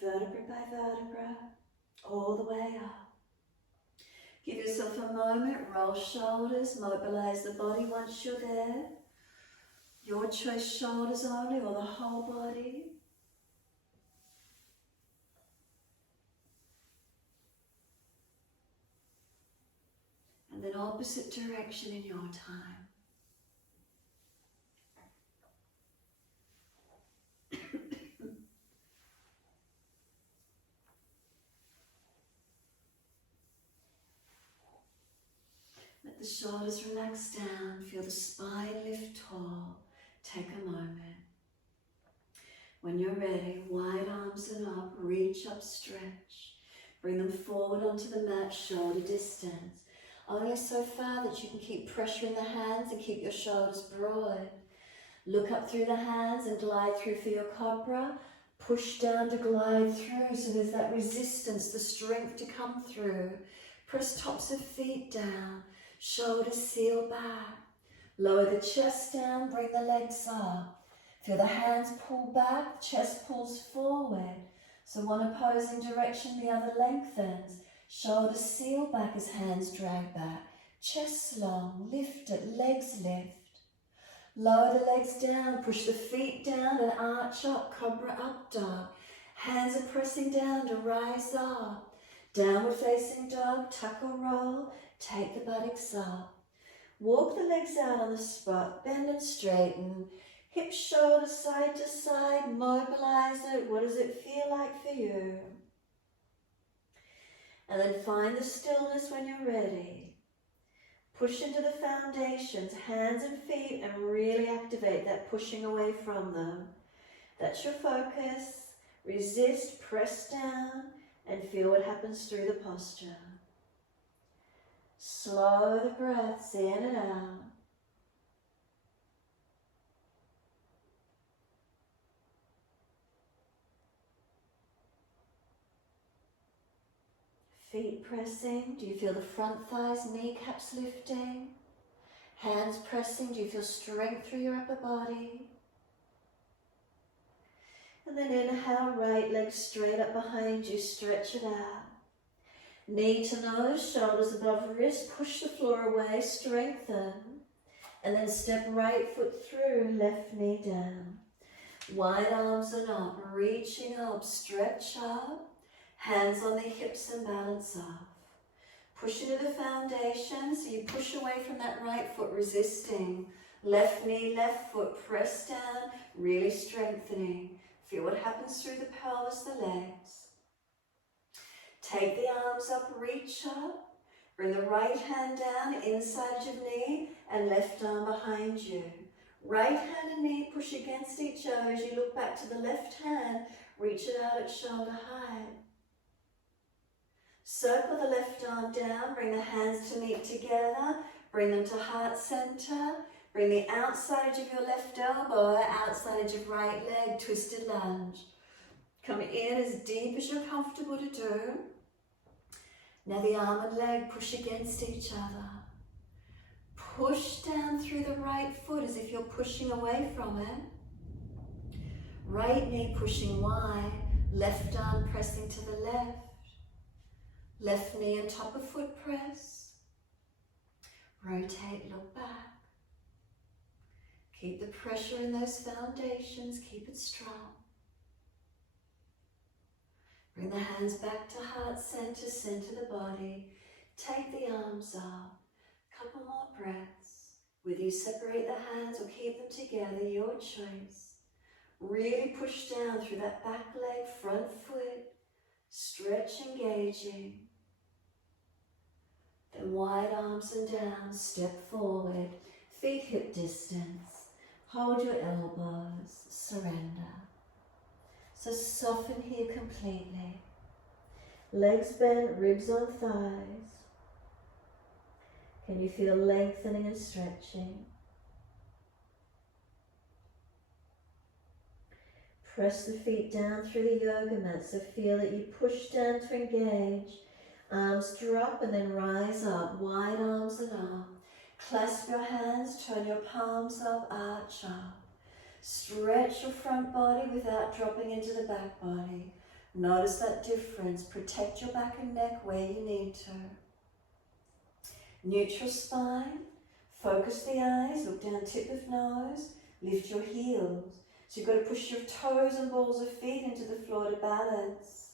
Vertebra by vertebra, all the way up. Give yourself a moment, roll shoulders, mobilize the body once you're there. Your choice, shoulders only or the whole body. And then opposite direction in your time. Let the shoulders relax down, feel the spine lift tall. Take a moment. When you're ready, wide arms and up, reach up, stretch. Bring them forward onto the mat, shoulder distance. Only so far that you can keep pressure in the hands and keep your shoulders broad. Look up through the hands and glide through for your cobra. Push down to glide through so there's that resistance, the strength to come through. Press tops of feet down, shoulders seal back. Lower the chest down, bring the legs up. Feel the hands pull back, chest pulls forward. So one opposing direction, the other lengthens. Shoulders seal back as hands drag back. Chest long, lift it, legs lift. Lower the legs down, push the feet down and arch up, cobra up dog. Hands are pressing down to rise up. Downward facing dog, tuck or roll, take the buttocks up. Walk the legs out on the spot, bend and straighten. Hips, shoulders, side to side, mobilize it. What does it feel like for you? And then find the stillness when you're ready. Push into the foundations, hands and feet, and really activate that pushing away from them. That's your focus. Resist, press down, and feel what happens through the posture. Slow the breaths in and out. Feet pressing, do you feel the front thighs, kneecaps lifting? Hands pressing, do you feel strength through your upper body? And then inhale, right leg straight up behind you, stretch it out. Knee to nose, shoulders above wrist, push the floor away, strengthen. And then step right foot through, left knee down. Wide arms and up, reaching up, stretch up. Hands on the hips and balance off. Push into the foundation, so you push away from that right foot, resisting. Left knee, left foot, press down, really strengthening. Feel what happens through the pelvis, the legs. Take the arms up, reach up. Bring the right hand down, inside your knee, and left arm behind you. Right hand and knee push against each other as you look back to the left hand. Reach it out at shoulder height. Circle the left arm down, bring the hands to meet together, bring them to heart center, bring the outside edge of your left elbow, outside edge of right leg, twisted lunge. Come in as deep as you're comfortable to do. Now the arm and leg push against each other. Push down through the right foot as if you're pushing away from it. Right knee pushing wide, left arm pressing to the left. Left knee on top of foot press. Rotate, look back. Keep the pressure in those foundations, keep it strong. Bring the hands back to heart center, center the body. Take the arms up. Couple more breaths. Whether you separate the hands or keep them together, your choice. Really push down through that back leg, front foot. Stretch, engaging. Then wide arms and down, step forward, feet hip distance. Hold your elbows, surrender. So soften here completely. Legs bent, ribs on thighs. Can you feel lengthening and stretching? Press the feet down through the yoga mat, so feel that you push down to engage. Arms drop and then rise up, wide arms and up. Clasp your hands, turn your palms up, arch up. Stretch your front body without dropping into the back body. Notice that difference. Protect your back and neck where you need to. Neutral spine. Focus the eyes, look down tip of nose, lift your heels. So you've got to push your toes and balls of feet into the floor to balance.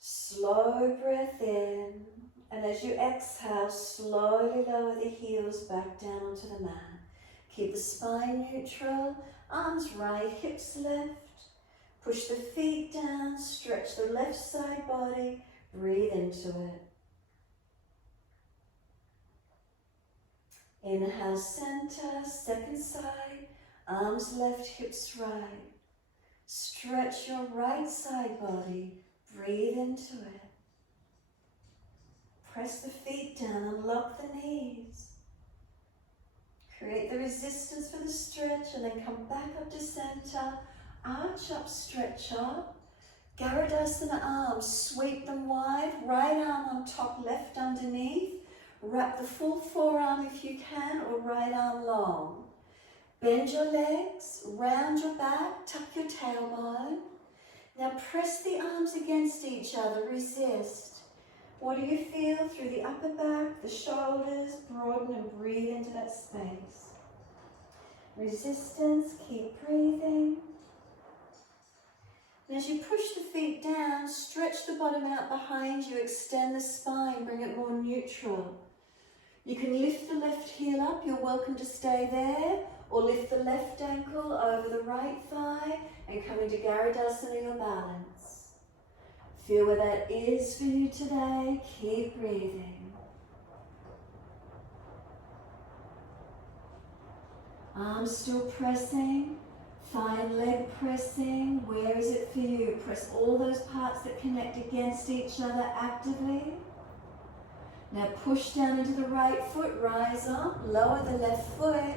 Slow breath in, and as you exhale, slowly lower the heels back down onto the mat. Keep the spine neutral, arms right, hips left. Push the feet down, stretch the left side body, breathe into it. Inhale, center, second side, arms left, hips right. Stretch your right side body, breathe into it. Press the feet down and lock the knees. Create the resistance for the stretch and then come back up to center. Arch up, stretch up. Garudasana arms, sweep them wide. Right arm on top, left underneath. Wrap the full forearm if you can, or right arm long. Bend your legs, round your back, tuck your tailbone. Now press the arms against each other, resist. What do you feel through the upper back, the shoulders? Broaden and breathe into that space. Resistance, keep breathing. And as you push the feet down, stretch the bottom out behind you, extend the spine, bring it more neutral. You can lift the left heel up, you're welcome to stay there, or lift the left ankle over the right thigh and come into Garudasana, your balance. Feel where that is for you today, keep breathing. Arms still pressing, thigh and leg pressing. Where is it for you? Press all those parts that connect against each other actively. Now push down into the right foot, rise up, lower the left foot,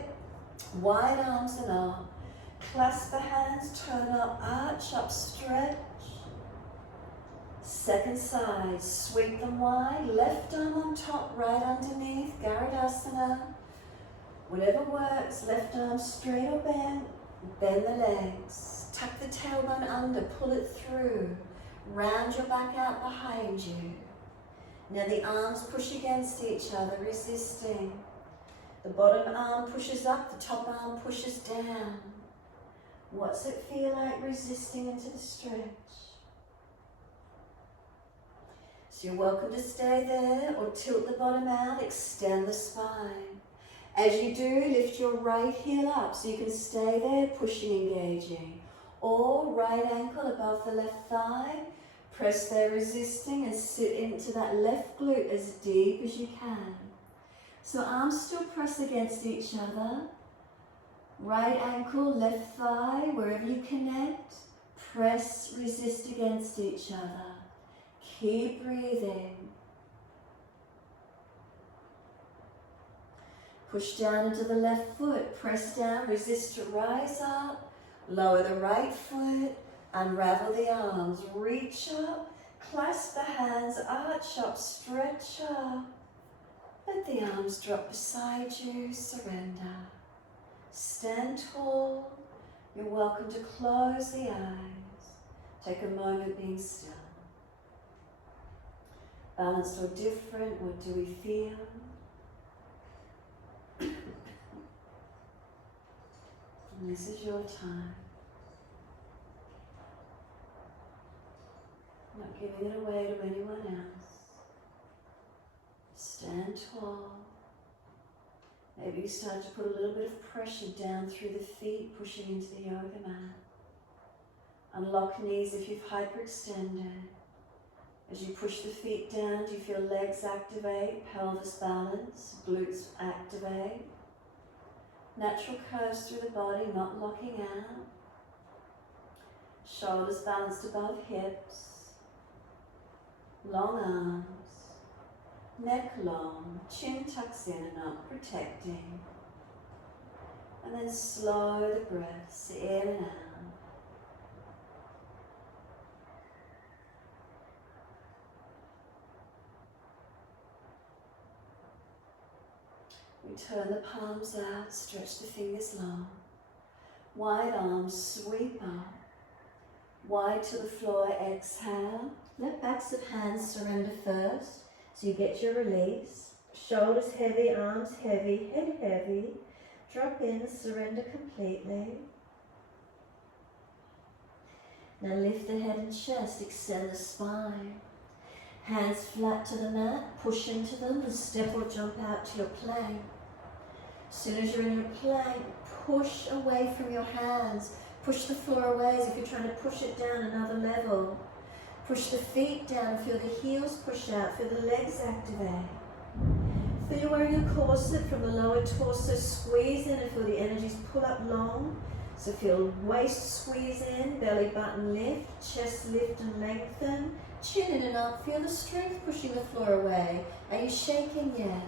wide arms and up. Clasp the hands, turn up, arch up, stretch. Second side, sweep them wide, left arm on top, right underneath, Garudasana. Whatever works, left arm straight or bent, bend the legs. Tuck the tailbone under, pull it through. Round your back out behind you. Now the arms push against each other, resisting. The bottom arm pushes up, the top arm pushes down. What's it feel like resisting into the stretch? So you're welcome to stay there or tilt the bottom out, extend the spine. As you do, lift your right heel up so you can stay there, pushing, engaging. Or right ankle above the left thigh. Press there, resisting, and sit into that left glute as deep as you can. So arms still press against each other. Right ankle, left thigh, wherever you connect. Press, resist against each other. Keep breathing. Push down into the left foot. Press down, resist to rise up. Lower the right foot. Unravel the arms, reach up, clasp the hands, arch up, stretch up. Let the arms drop beside you, surrender. Stand tall. You're welcome to close the eyes. Take a moment being still. Balanced or different, what do we feel? And this is your time. Not giving it away to anyone else. Stand tall. Maybe you start to put a little bit of pressure down through the feet, pushing into the yoga mat. Unlock knees if you've hyperextended. As you push the feet down, do you feel legs activate, pelvis balance, glutes activate? Natural curves through the body, not locking out. Shoulders balanced above hips. Long arms, neck long, chin tucks in and up, protecting. And then slow the breaths in and out. We turn the palms out, stretch the fingers long. Wide arms sweep up. Wide to the floor, exhale. Let backs of hands surrender first, so you get your release. Shoulders heavy, arms heavy, head heavy. Drop in, surrender completely. Now lift the head and chest, extend the spine. Hands flat to the mat, push into them and step or jump out to your plank. As soon as you're in your plank, push away from your hands. Push the floor away as if you're trying to push it down another level. Push the feet down, feel the heels push out, feel the legs activate. Feel you're wearing a corset from the lower torso, squeeze in and feel the energies pull up long. So feel waist squeeze in, belly button lift, chest lift and lengthen, chin in and up, feel the strength pushing the floor away. Are you shaking yet?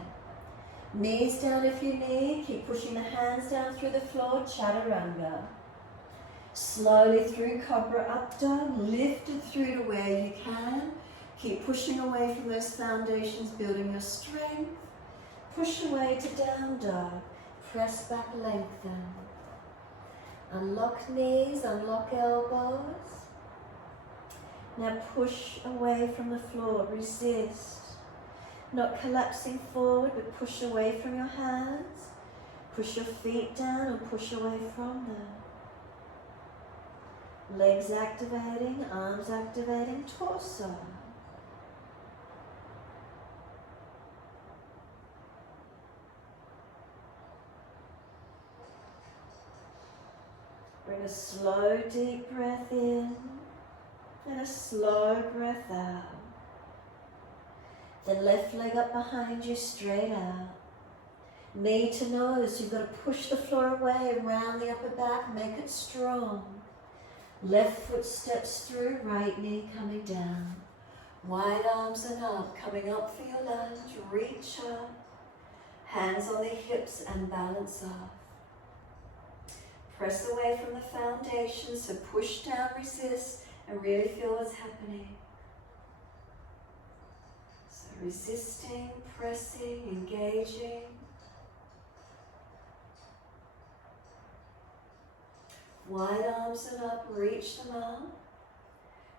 Knees down if you need, keep pushing the hands down through the floor, chaturanga. Slowly through cobra up dog, lift it through to where you can. Keep pushing away from those foundations, building your strength. Push away to down dog, press back, lengthen. Unlock knees, unlock elbows. Now push away from the floor, resist. Not collapsing forward, but push away from your hands. Push your feet down and push away from them. Legs activating, arms activating, torso. Bring a slow, deep breath in and a slow breath out. Then left leg up behind you, straight out. Knee to nose, you've got to push the floor away, round the upper back, make it strong. Left foot steps through, right knee coming down. Wide arms and up, coming up for your lunge, reach up. Hands on the hips and balance off. Press away from the foundation, so push down, resist, and really feel what's happening. So resisting, pressing, engaging. Wide arms and up, reach them up.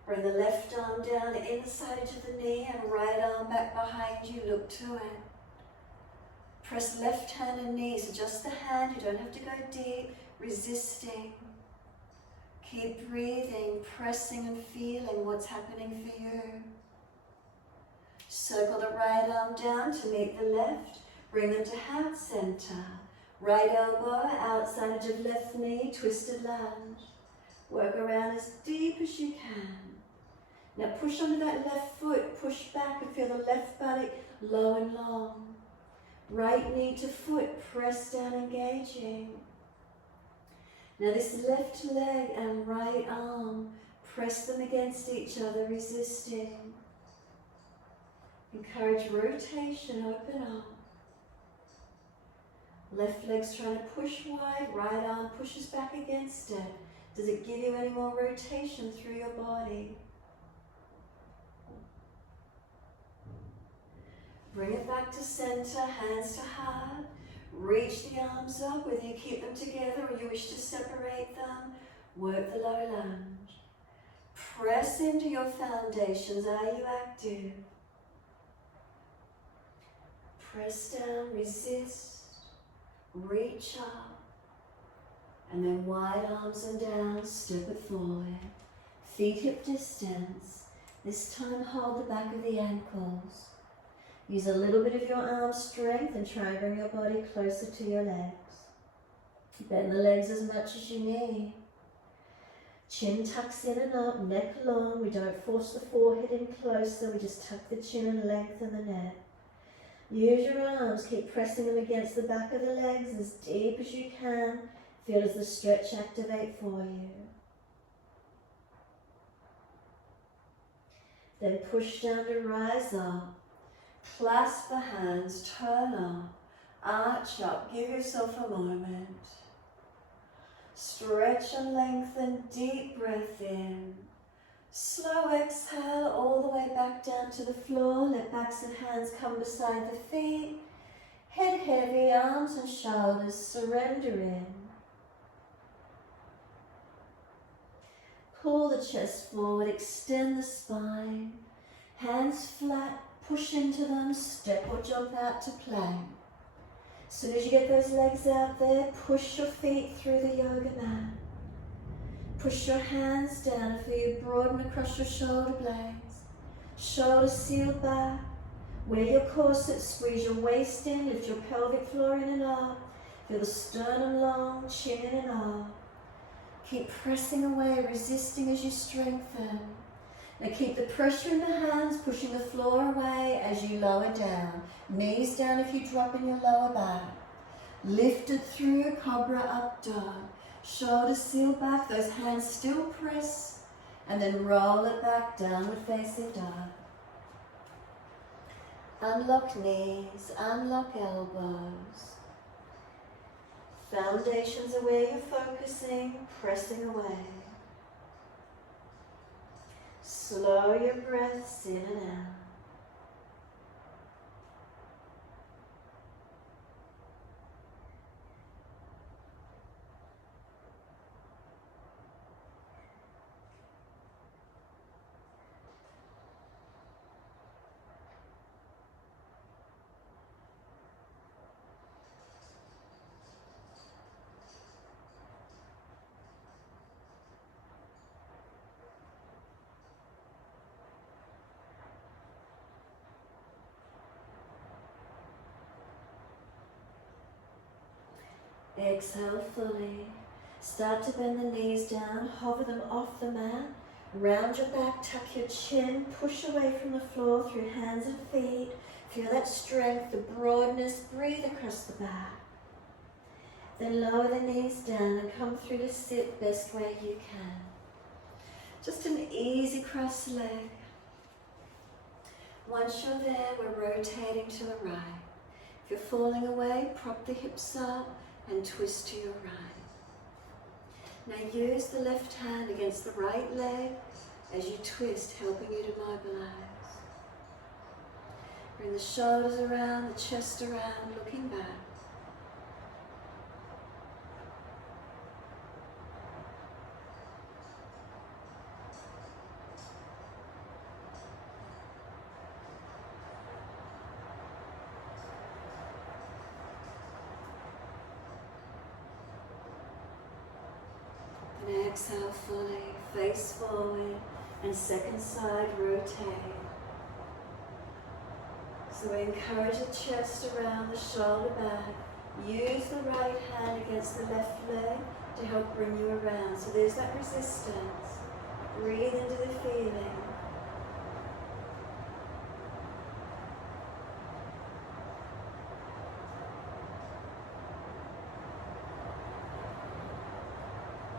Bring the left arm down inside edge of the knee and right arm back behind you, look to it. Press left hand and knees, adjust the hand, you don't have to go deep, resisting. Keep breathing, pressing and feeling what's happening for you. Circle the right arm down to meet the left, bring them to heart center. Right elbow, outside edge of left knee, twisted lunge. Work around as deep as you can. Now push onto that left foot, push back and feel the left body low and long. Right knee to foot, press down, engaging. Now this left leg and right arm, press them against each other, resisting. Encourage rotation, open up. Left leg's trying to push wide, right arm pushes back against it. Does it give you any more rotation through your body? Bring it back to center, hands to heart. Reach the arms up, whether you keep them together or you wish to separate them. Work the low lunge. Press into your foundations. Are you active? Press down, resist. Reach up, and then wide arms and down, step it forward. Feet hip distance. This time hold the back of the ankles. Use a little bit of your arm strength and try and bring your body closer to your legs. Bend the legs as much as you need. Chin tucks in and up, neck long. We don't force the forehead in closer, we just tuck the chin and lengthen the neck. Use your arms, keep pressing them against the back of the legs as deep as you can. Feel as the stretch activate for you. Then push down to rise up. Clasp the hands, turn up, arch up, give yourself a moment. Stretch and lengthen, deep breath in. Slow exhale all the way back down to the floor. Let backs of hands come beside the feet. Head heavy, arms and shoulders surrender in. Pull the chest forward, extend the spine. Hands flat, push into them, step or jump out to plank. As soon as you get those legs out there, push your feet through the yoga mat. Push your hands down and feel you broaden across your shoulder blades. Shoulders sealed back. Wear your corset, squeeze your waist in, lift your pelvic floor in and up. Feel the sternum long, chin in and up. Keep pressing away, resisting as you strengthen. Now keep the pressure in the hands, pushing the floor away as you lower down. Knees down if you drop in your lower back. Lifted through, cobra up dog. Shoulders seal back, those hands still press, and then roll it back, downward facing dog. Unlock knees, unlock elbows. Foundations are where you're focusing, pressing away. Slow your breaths in and out. Exhale fully. Start to bend the knees down, hover them off the mat. Round your back, tuck your chin, push away from the floor through hands and feet. Feel that strength, the broadness, breathe across the back. Then lower the knees down and come through to sit best way you can. Just an easy cross leg. Once you're there, we're rotating to the right. If you're falling away, prop the hips up and twist to your right. Now use the left hand against the right leg as you twist, helping you to mobilize. Bring the shoulders around, the chest around, looking back. And exhale fully, face forward, and second side rotate. So encourage the chest around, the shoulder back. Use the right hand against the left leg to help bring you around. So there's that resistance. Breathe into the feeling.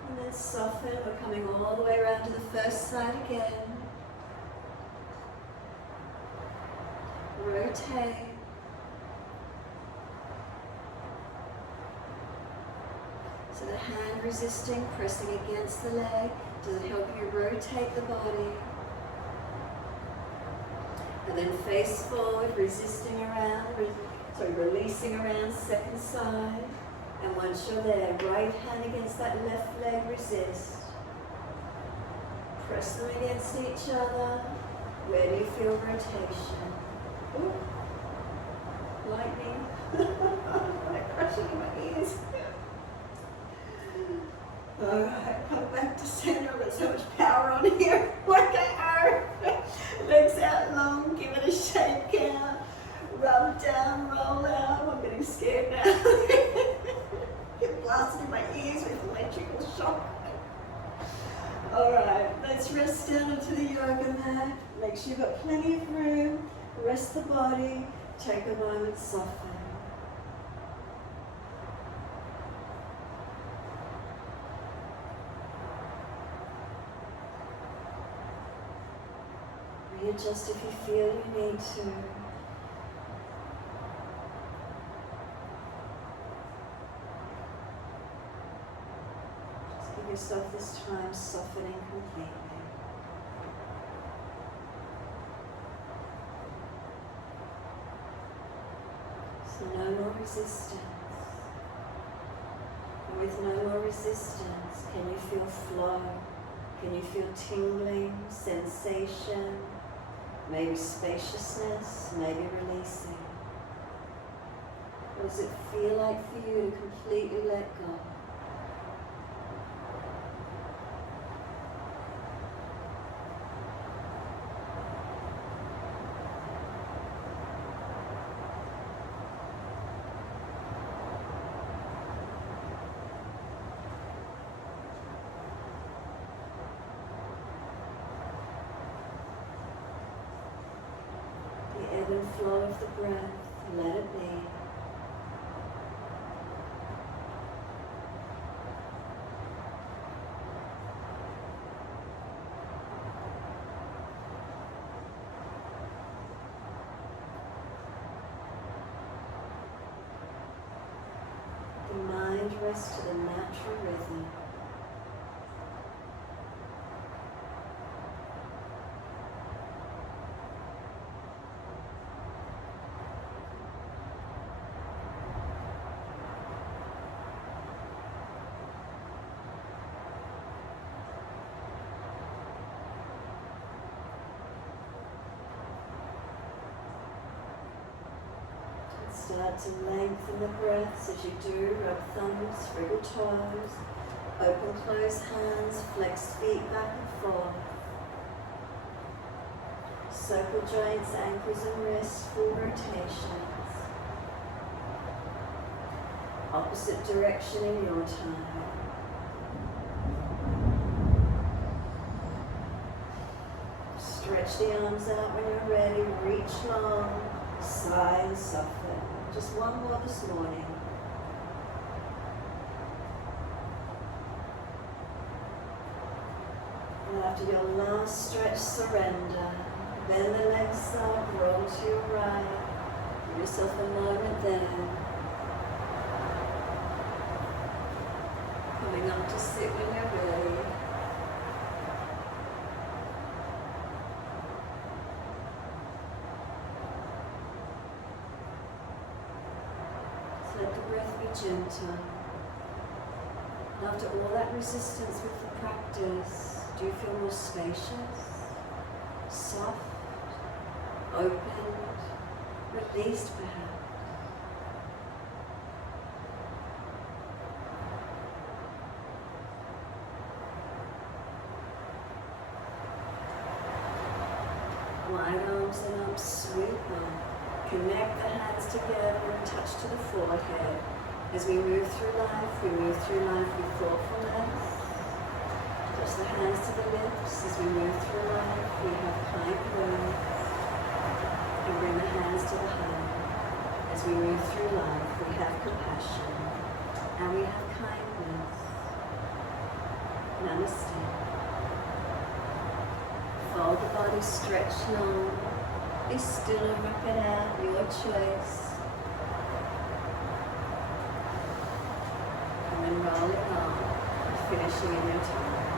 And then soften. We're coming all the way around to the first side again. Rotate. So the hand resisting, pressing against the leg. Does it help you rotate the body? And then face forward, resisting around, releasing around, second side. And once you're there, right hand against that left leg, resist. Press them against each other. Where do you feel rotation? Ooh. Lightning. Like crushing in my ears. Alright, come back to center. I've got so much power on here. Like I are. Legs out long, give it a shake out. Rub down, roll out. I'm getting scared now. Get blasted in my ears with electrical shock. Alright, let's rest down onto the yoga mat. Make sure you've got plenty of room. Rest the body. Take a moment, soften. Readjust if you feel you need to. Just give yourself this time softening completely. So no more resistance. And with no more resistance, can you feel flow? Can you feel tingling, sensation, maybe spaciousness, maybe releasing? What does it feel like for you to completely let go? The ebb and flow of the breath, let it be. The mind rests to the natural rhythm. Start to lengthen the breaths as you do. Rub thumbs, wriggle toes, open, close hands, flex feet back and forth. Circle joints, ankles and wrists, full rotations. Opposite direction in your time. Stretch the arms out when you're ready. Reach long, sigh and soften. Just one more this morning. And after your last stretch, surrender. Bend the legs up, roll to your right. Give yourself a moment then. Coming up to sit when you're ready. Let the breath be gentle. After all that resistance with the practice, do you feel more spacious, soft, opened, released perhaps? Wide arms and up, sweep up. Connect the hands together and touch to the forehead. As we move through life with thoughtfulness. Touch the hands to the lips. As we move through life, we have kind words. And bring the hands to the heart. As we move through life, we have compassion. And we have kindness. Namaste. Fold the body, stretch long. Be still and rock it out, your choice. And then roll it on, finishing in your time.